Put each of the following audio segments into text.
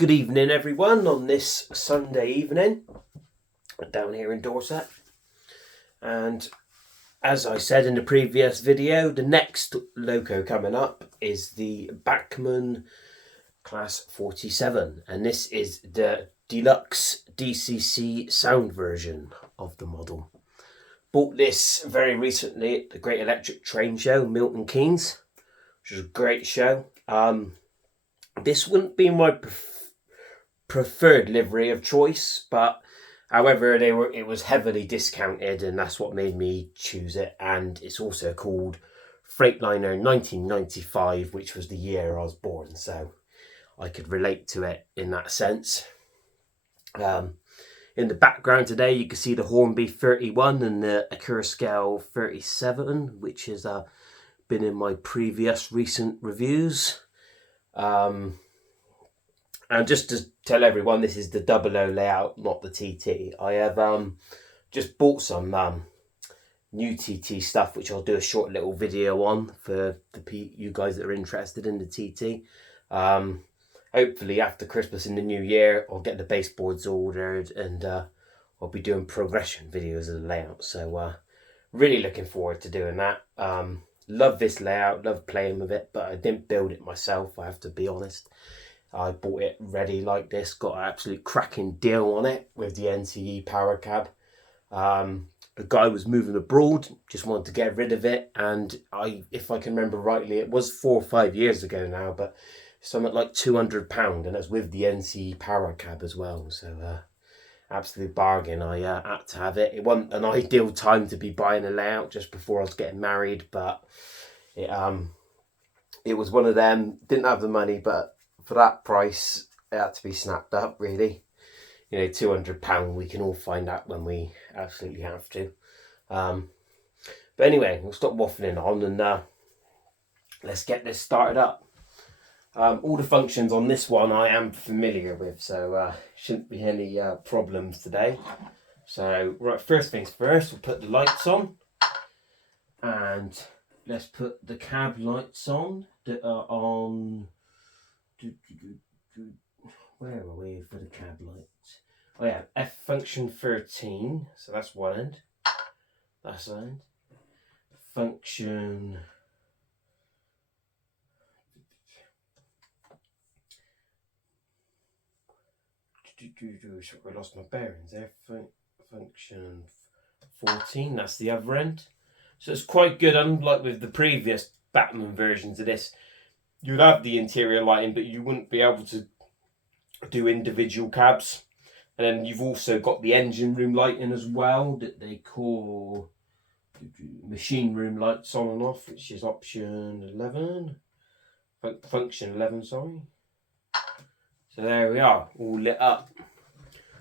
Good evening everyone on this Sunday evening down here in Dorset, and as I said in the previous video, the next loco coming up is the Bachmann Class 47, and this is the deluxe DCC sound version of the model. Bought this very recently at the Great Electric Train Show, Milton Keynes, which was a great show. This wouldn't be my preferred livery of choice, but however it was heavily discounted, and that's what made me choose it. And it's also called Freightliner 1995, which was the year I was born, so I could relate to it in that sense. In the background today you can see the Hornby 31 and the Acura Scale 37, which has been in my previous recent reviews. And just to tell everyone, this is the 00 layout, not the TT. I have just bought some new TT stuff, which I'll do a short little video on for you guys that are interested in the TT. Hopefully after Christmas in the new year, I'll get the baseboards ordered, and I'll be doing progression videos of the layout. So really looking forward to doing that. Love this layout, love playing with it, but I didn't build it myself, I have to be honest. I bought it ready like this, got an absolute cracking deal on it with the NCE power cab. A guy was moving abroad, just wanted to get rid of it, and if I can remember rightly, it was 4 or 5 years ago now, but something like £200, and that's with the NCE power cab as well. So absolute bargain. I had to have it. It wasn't an ideal time to be buying a layout just before I was getting married, but it was one of them. Didn't have the money, but for that price, it had to be snapped up, really. You know, £200, we can all find out when we absolutely have to. But anyway, we'll stop waffling on and let's get this started up. All the functions on this one I am familiar with, so shouldn't be any problems today. So, right, first things first, we'll put the lights on. And let's put the cab lights on that are on... Where are we for the cab lights? Oh yeah, F function 13, so that's one end. That's the end. Function... I lost my bearings there. Function 14, that's the other end. So it's quite good, unlike with the previous Bachmann versions of this. You'd have the interior lighting, but you wouldn't be able to do individual cabs. And then you've also got the engine room lighting as well, that they call machine room lights on and off, which is option 11. Function 11, sorry. So there we are, all lit up.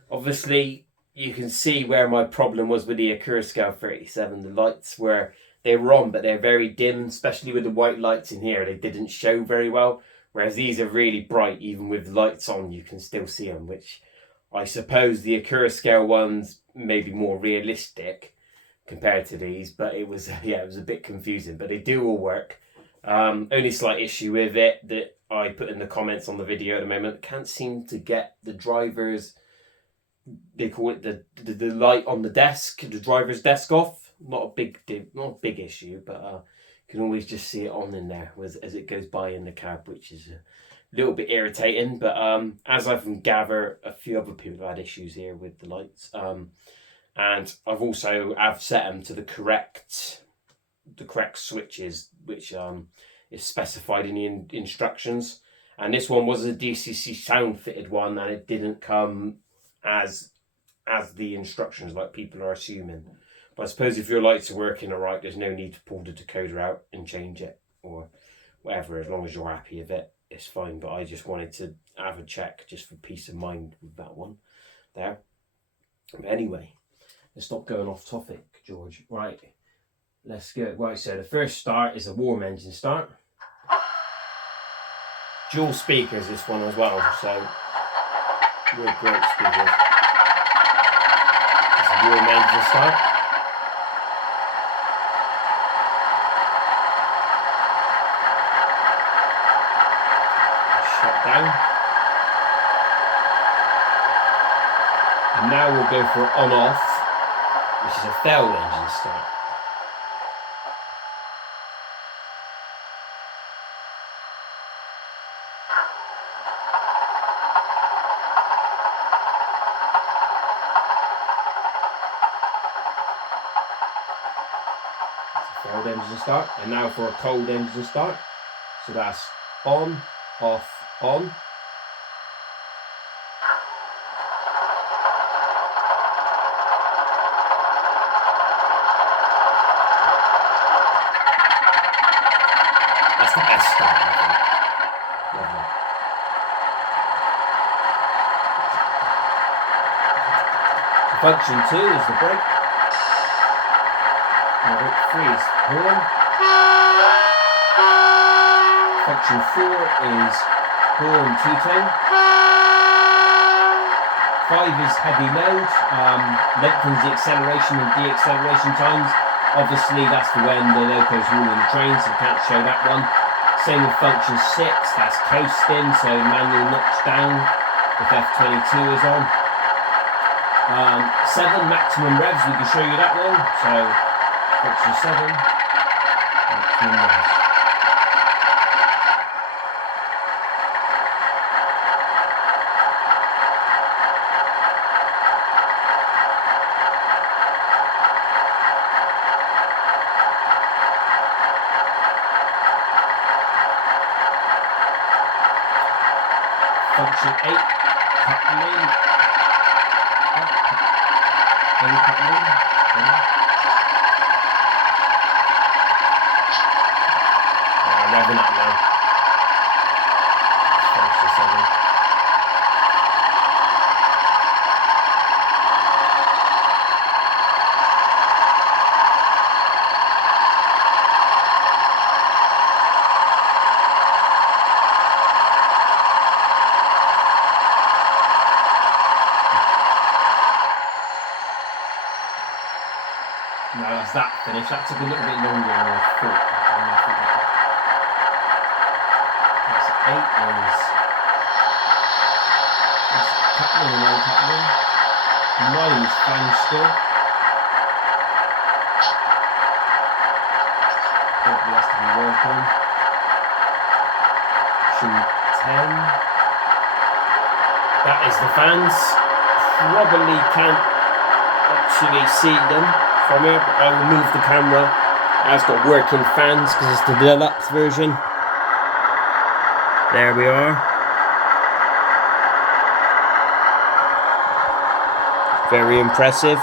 Obviously, you can see where my problem was with the Acura Scale 37. The lights they were on, but they're very dim, especially with the white lights in here. They didn't show very well, whereas these are really bright. Even with the lights on, you can still see them, which I suppose the Acura Scale ones may be more realistic compared to these, but it was it was a bit confusing, but they do all work. Only slight issue with it that I put in the comments on the video at the moment, can't seem to get the driver's, they call it the light on the desk, the driver's desk off. Not a big issue, but you can always just see it on in there as it goes by in the cab, which is a little bit irritating. But as I can gather, a few other people have had issues here with the lights, and I've set them to the correct switches, which is specified in the instructions. And this one was a DCC sound fitted one, and it didn't come as the instructions like people are assuming. But I suppose if your lights are working alright, there's no need to pull the decoder out and change it or whatever. As long as you're happy with it, it's fine. But I just wanted to have a check just for peace of mind with that one there. But anyway, let's not going off topic, George. Right, let's go. Right, so the first start is a warm engine start. Dual speakers, this one as well, so real great speakers. It's a warm engine start. Shut down. And now we'll go for on-off, which is a failed engine start. Failed engine start, and now for a cold engine start. So that's on, off, on. That's the best start, I think. Lovely. Function 2 is the brake. Number 3 is horn. Function 4 is horn two-tone. 5 is heavy load. Lengthens the acceleration and de-acceleration times. Obviously that's for when the loco's ruling the train, so we can't show that one. Same with function 6, that's coasting, so manual notch down if F22 is on. 7, maximum revs, we can show you that one. So function 7, maximum revs. Function 8, coupling, up, uncoupling, revving up now. Function 7. Now that's that finished. That took a little bit longer than I thought. That's 8 is that's coupling and uncoupling. 9 is fan score. Probably has to be working. Function 10. That is the fans. Probably can't actually see them from here, but I will move the camera. It's got working fans because it's the deluxe version. There we are. Very impressive.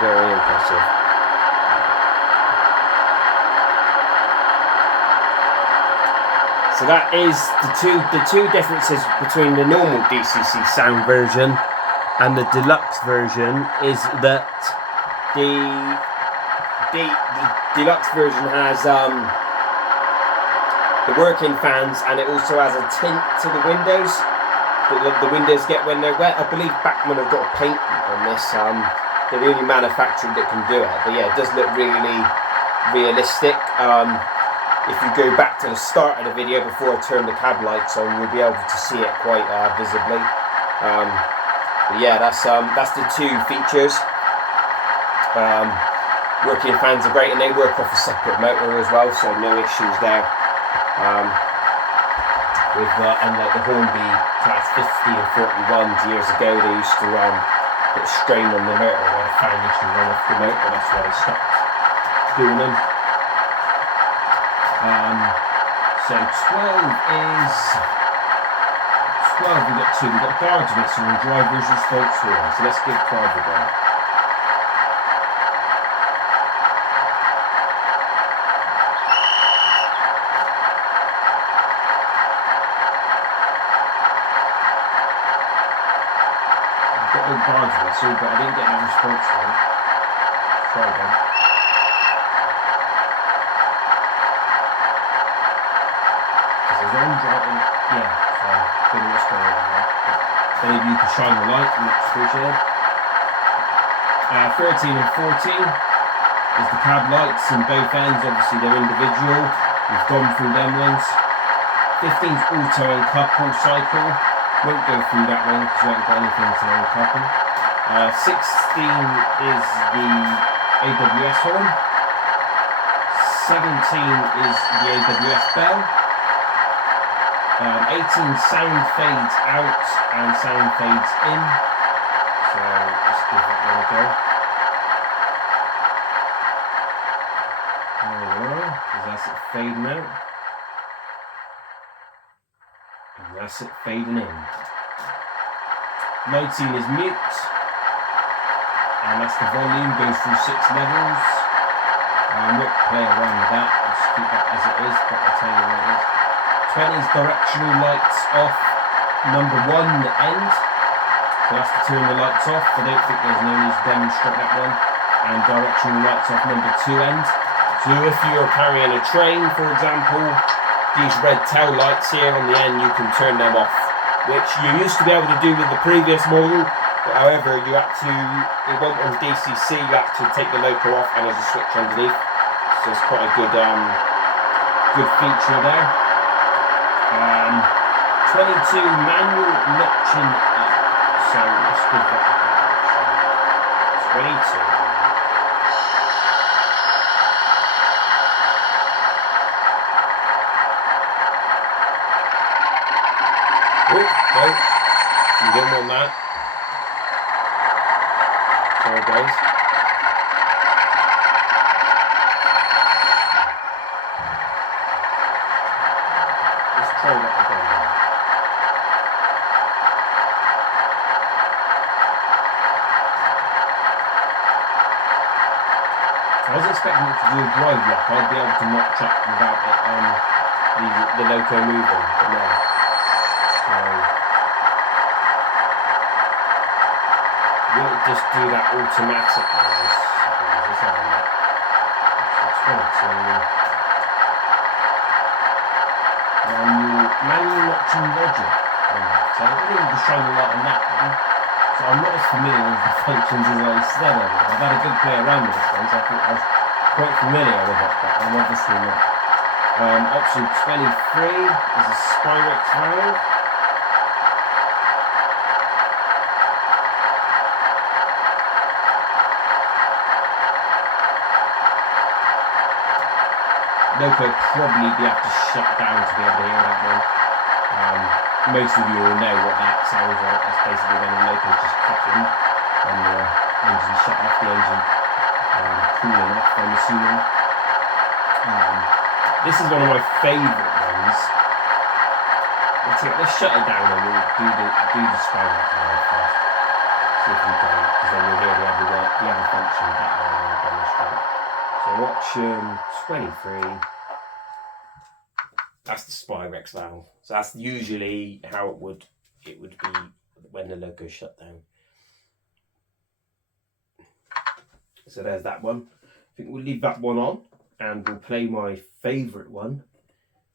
Very impressive. So that is the two differences between the normal DCC sound version and the deluxe version is that the deluxe version has the working fans, and it also has a tint to the windows that the windows get when they're wet. I believe Bachmann have got a paint on this. They're the only manufacturer that can do it, but yeah, it does look really realistic. If you go back to the start of the video before I turn the cab lights on, you'll be able to see it quite visibly. But yeah, that's the two features. Working fans are great, and they work off a separate motor as well, so no issues there. With unlike the Hornby Class 50 and 41s years ago, they used to put a strain on the motor where the fan used to run off the motor. That's why they stopped doing them. So 12 is. 12, we've got 2. We've got guards mixer and driver's response horn. So let's give 12 a go. I've got the guards mixer, but I didn't get any response horn. Try again. This is on driving. Yeah. Don't know what's going on there. Maybe you can shine the light, and that's appreciated. 13 and 14 is the cab lights in both ends. Obviously they're individual. We've gone through them ones. 15's auto and couple cycle. Won't go through that one because we haven't got anything to copy. 16 is the AWS horn. 17 is the AWS bell. 18 sound fades out and sound fades in. So let's give that one a go. There we are, because that's it fading out. And that's it fading in. 19 is mute. And that's the volume, goes through 6 levels. I won't play around with that, I'll just keep that as it is, but I'll tell you what it is. 20 is directional lights off, number 1, the end. So that's to turn the lights off. I don't think there's no need to demonstrate that one. And directional lights off, number 2 end. So if you're carrying a train, for example, these red tail lights here on the end, you can turn them off, which you used to be able to do with the previous model. But however, you had to, it went on DCC, you had to take the loco off and there's a switch underneath. So it's quite a good feature there. 22 manual notching up. So let's give that a go. 22. Oh, no, you didn't want that. Sorry guys. Let's try that again now. I was expecting it to do a drive lock. I'd be able to notch up without it the loco moving, but no. So will it just do that automatically? Let's have a look. 22. Manual notching logic on that. So I didn't even shine the light on that one. So I'm not as familiar with the functions as I said earlier. I've had a good play around with this one, so I thought I was quite familiar with it, but I'm obviously not. Option 23 is a Spyrex valve. Loco probably be able to shut down to be able to hear that one. Most of you will know what that sounds like. That's basically when the loco is just clicking and the engine shut off, the engine cooling off, I'm assuming. This is one of my favourite ones. Let's shut it down and we'll do the Spyrex valve first. See if we can, because then you'll hear the other function better when I demonstrate. So option 23, that's the Spyrex valve. So that's usually how it would be when the loco shut down. So there's that one. I think we'll leave that one on and we'll play my favourite one,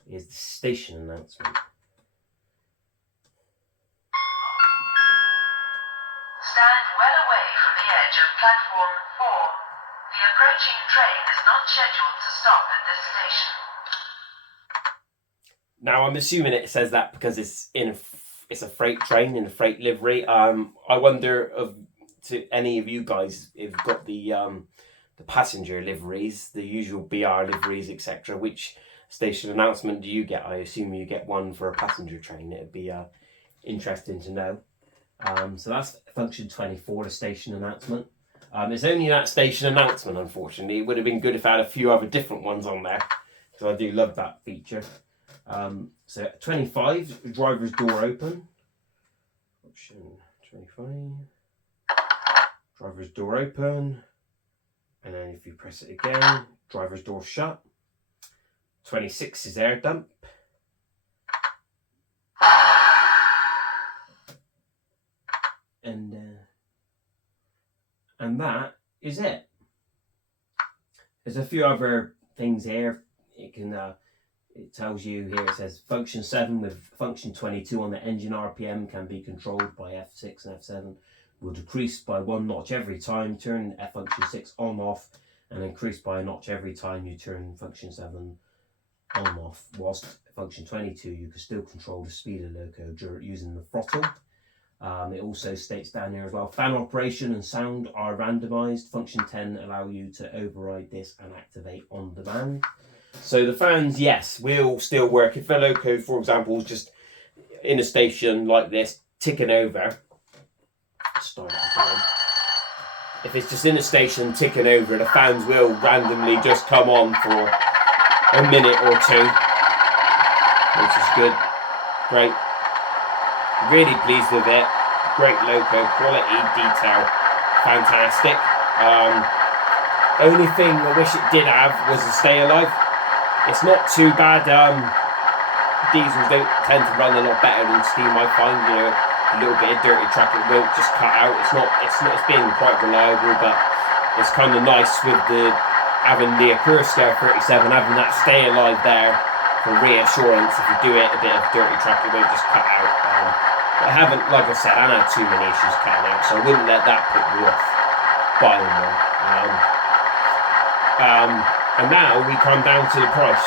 is the station announcement. Stand well away from the edge of platform 4. The approaching train is not scheduled to stop at this station. Now I'm assuming it says that because it's a freight train in a freight livery. I wonder to any of you guys if you've got the passenger liveries, the usual BR liveries, etc. Which station announcement do you get? I assume you get one for a passenger train. It'd be interesting to know. So that's function 24, the station announcement. It's only that station announcement, unfortunately. It would have been good if I had a few other different ones on there, because I do love that feature. So 25, driver's door open. Option 25. Driver's door open. And then if you press it again, driver's door shut. 26 is air dump. And that is it. There's a few other things here. It tells you here, it says function 7 with function 22 on the engine RPM can be controlled by F6 and F7. Will decrease by 1 notch every time. Turn function 6 on off and increase by a notch every time you turn function 7 on off. Whilst function 22, you can still control the speed of the loco using the throttle. It also states down here as well, fan operation and sound are randomized. Function 10 allow you to override this and activate on demand. So the fans, yes, will still work. If a loco, for example, is just in a station like this, ticking over, start it again. If it's just in a station ticking over, the fans will randomly just come on for a minute or two, which is good. Great. Really pleased with it. Great loco, quality, detail, fantastic. Only thing I wish it did have was a stay alive. It's not too bad. Diesels don't tend to run a lot better than steam, I find. You know, a little bit of dirty track, it won't just cut out. It's been quite reliable, but it's kind of nice with having the Acura Scale 37, having that stay alive there for reassurance. If you do it a bit of dirty track, it won't just cut out. But I haven't, like I said, I haven't had too many issues cutting out, so I wouldn't let that put you off buying one. And now we come down to the price.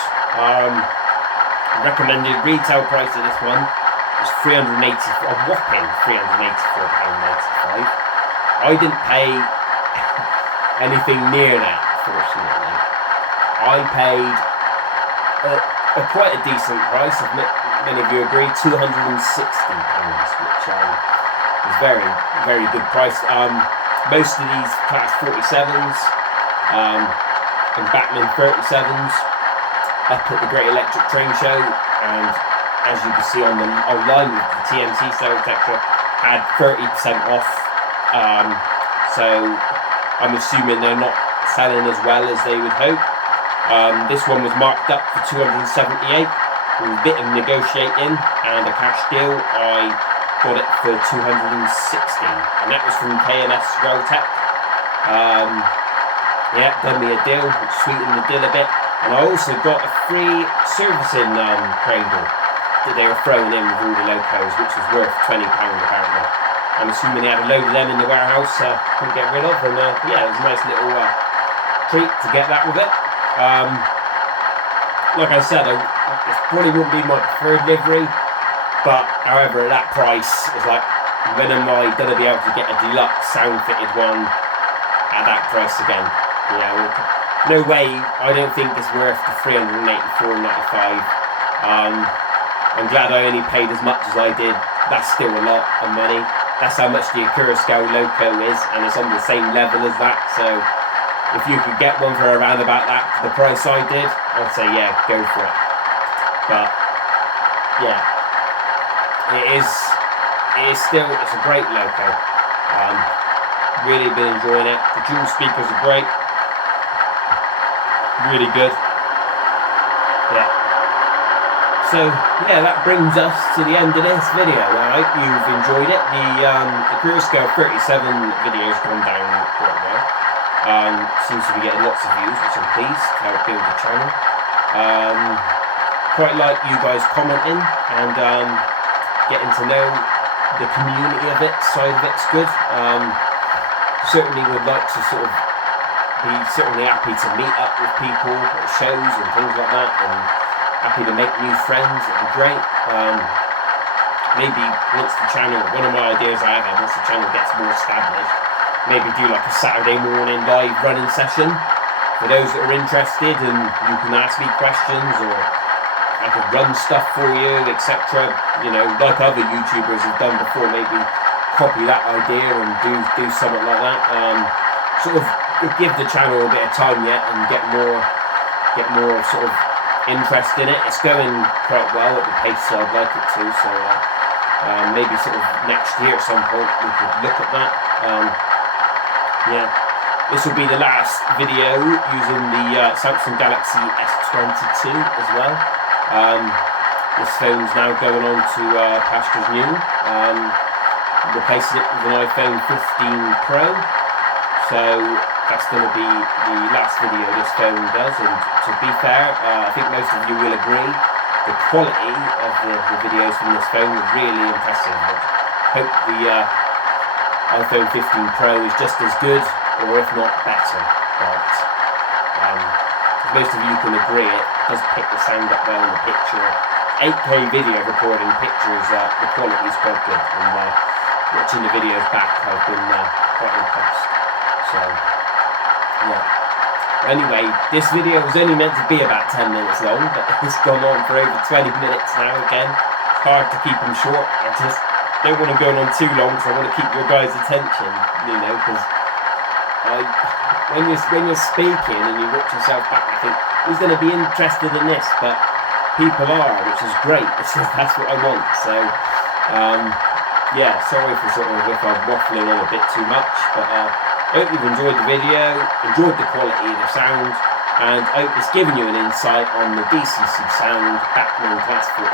Recommended retail price of this one is a whopping £384.95. I didn't pay anything near that, fortunately. I paid quite a decent price, if many of you agree, £260, which is very, very good price. Most of these Class 47s and Bachmann 37s up at the Great Electric Train Show, and as you can see online with the TMC sale, etc., had 30% off. So I'm assuming they're not selling as well as they would hope. This one was marked up for $278 with a bit of negotiating and a cash deal. I got it for $260, and that was from K&S Railtech. Yeah, done me a deal, sweetened the deal a bit, and I also got a free servicing cradle that they were throwing in with all the locos, which was worth £20 apparently. I'm assuming they had a load of them in the warehouse, couldn't get rid of, and yeah, it was a nice little treat to get that with it. Like I said, it probably wouldn't be my preferred livery, but however, at that price, it's like, when am I going to be able to get a deluxe sound fitted one at that price again? You know, no way. I don't think it's worth the $384.95. I'm glad I only paid as much as I did. That's still a lot of money. That's how much the Acura Scale loco is, and it's on the same level as that. So if you could get one for around about that, the price I did, I'd say yeah, go for it. But yeah, it's a great loco. Really been enjoying it. The dual speakers are great. Really good. Yeah. So yeah, that brings us to the end of this video. I hope you've enjoyed it. The Acura Scale 37 video's gone down quite well. Seems to be getting lots of views, which I'm pleased to help build the channel. Quite like you guys commenting and getting to know the community of it, side of it's good. Certainly would like to sort of be certainly happy to meet up with people at shows and things like that, and happy to make new friends. It'd be great. Maybe once the channel, one of my ideas I have, once the channel gets more established, maybe do like a Saturday morning live running session for those that are interested, and you can ask me questions, or I could run stuff for you, etc. You know, like other YouTubers have done before. Maybe copy that idea and do something like that. Sort of give the channel a bit of time yet and get more sort of interest in it. It's going quite well at the pace I'd like it to, so maybe sort of next year at some point we could look at that. Yeah, this will be the last video using the Samsung Galaxy S22 as well. This phone's now going on to pastures new, replacing it with an iPhone 15 Pro. So that's going to be the last video this phone does, and to be fair, I think most of you will agree, the quality of the videos from this phone is really impressive. I hope the iPhone 15 Pro is just as good, or if not better. But as most of you can agree, it does pick the sound up well in the picture. 8K video recording pictures, the quality is quite good, and watching the videos back, I've been quite impressed. So, yeah. Anyway, this video was only meant to be about 10 minutes long, but it's gone on for over 20 minutes now again. It's hard to keep them short. I just don't want to go on too long, so I want to keep your guys' attention, you know, because when you're speaking and you watch yourself back, you think, who's going to be interested in this? But people are, which is great. That's what I want. So, yeah, sorry for sort of if I'm waffling on a bit too much, but I hope you've enjoyed the video, enjoyed the quality of the sound, and I hope it's given you an insight on the DCC sound Bachmann Class 47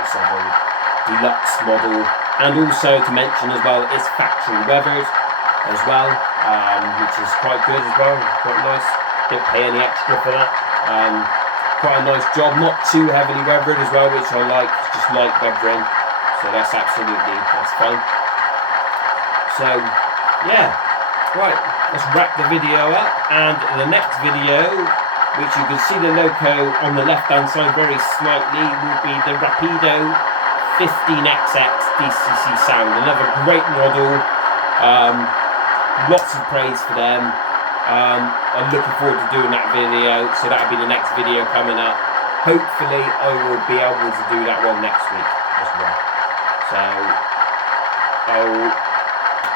deluxe model, and also to mention as well, it's factory weathered as well, which is quite good as well, quite nice. Don't pay any extra for that. Quite a nice job, not too heavily weathered as well, which I like, just light weathering, so that's fine. So yeah, right, let's wrap the video up, and the next video, which you can see the logo on the left hand side very slightly, will be the Rapido 15XX DCC sound, another great model. Lots of praise for them. I'm looking forward to doing that video, so that'll be the next video coming up. Hopefully I will be able to do that one next week as well. So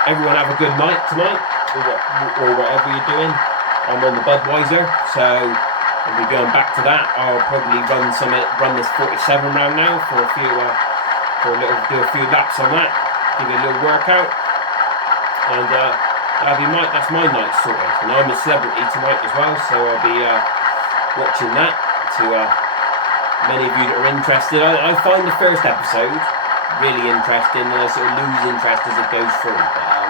everyone have a good night tonight, or whatever you're doing. I'm on the Budweiser, so I'll be going back to that. I'll probably run this 47 round now for a few do a few laps on that, give it a little workout, and that's my night sorted. And I'm a celebrity tonight as well, so I'll be watching that. To many of you that are interested, I find the first episode really interesting, and I sort of lose interest as it goes through. But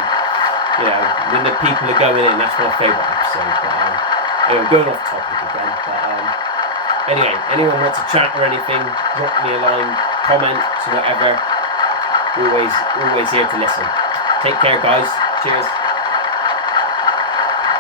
you know, when the people are going in, that's my favourite episode. But anyway, going off topic again. But anyway, anyone wants to chat or anything, drop me a line, comment, whatever. Always here to listen. Take care, guys. Cheers.